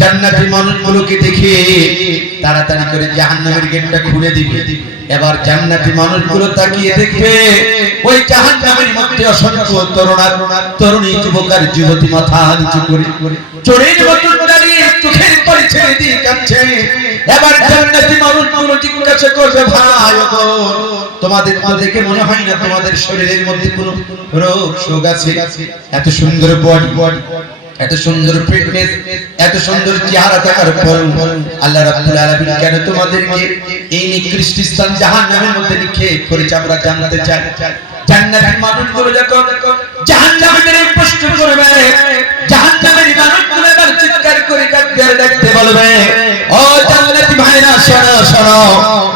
জান্নাতি মানুষগুলোকে দেখে তাড়াতাড়ি করে জাহান্নামের খুলে দিবে। এবার জান্নাতি মানুষগুলো তাকিয়ে দেখবে, ওই জাহান্নামের মধ্যে অসংখ্য তরুণার, তরুণী যুবতী মাথা নিচু করে তোমাদের দেখে মনে হয় না তোমাদের শরীরের মধ্যে কোনো রোগ শোক আছে? এত সুন্দর বডি বডি এত সুন্দর ফিটনেস এত সুন্দর চেহারা থাকার পর আল্লাহ রাব্বুল আলামিন কেন তোমাদেরকে এই নিকৃষ্ট স্থান জাহান্নামের মধ্যে নিক্ষেপ করেছে আমরা জানতে চাই। জান্নাতের মানুষগুলো যখন জাহান্নামের প্রশ্ন করবে চিৎকার করে দেখতে বলবে, ও জান্নাতি ভাইরা, শোনো শোনো,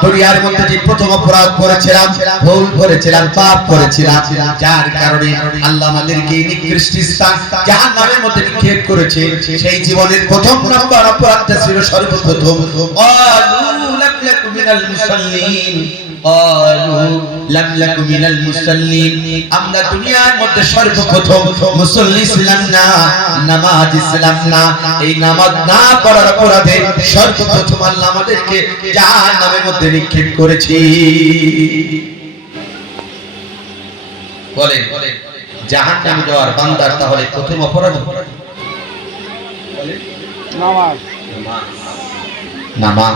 দুনিয়ার মধ্যে যে প্রথম অপরাধ করেছিলাম, ভুল করেছিলাম, পাপ করেছিলাম, যার কারণে আল্লাহ আমাদেরকে নিকৃষ্ট স্থান, জাহান্নামের মধ্যে নিক্ষেপ করেছে। সেই জীবনের প্রথম নাম্বার অপরাধটা ছিল সর্বপ্রথম। قالوا لم نك من المصلين قالوا لم نك من المصلين আমরা দুনিয়ার মধ্যে সর্বপ্রথম মুসল্লি ছিলাম না নামাজ ছিলাম না এই নামাজ না পড়ার অপরাধে সর্বপ্রথম আল্লাহ আমাদেরকে জাহান্নামের মধ্যে নিক্ষেপ করেছি বলেন জাহান্নামে যাওয়ার বান্দার তাহলে প্রথম অপরাধ নামাজ নামাজ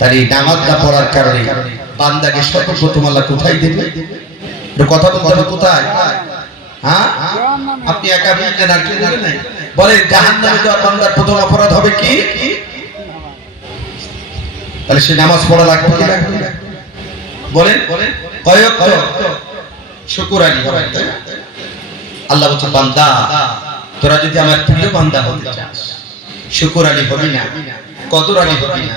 তার এই নামাজটা পড়ার কারণে বান্দাকে সর্বপ্রথম আল্লাহ কোথায় দেবে? কথা বলতে কোথায়? হ্যাঁ? আপনি একা নাই। বলে বান্দার প্রথম অপরাধ হবে কি? তাহলে সে নামাজ পড়া লাগবে কি লাগবে? বলেন কয়ক? আল্লাহ বলছে বান্দা, তোরা যদি আমার প্রিয় বান্দা হতে চাস, শুকুর আলী হবি না, কদর আলী হবি না।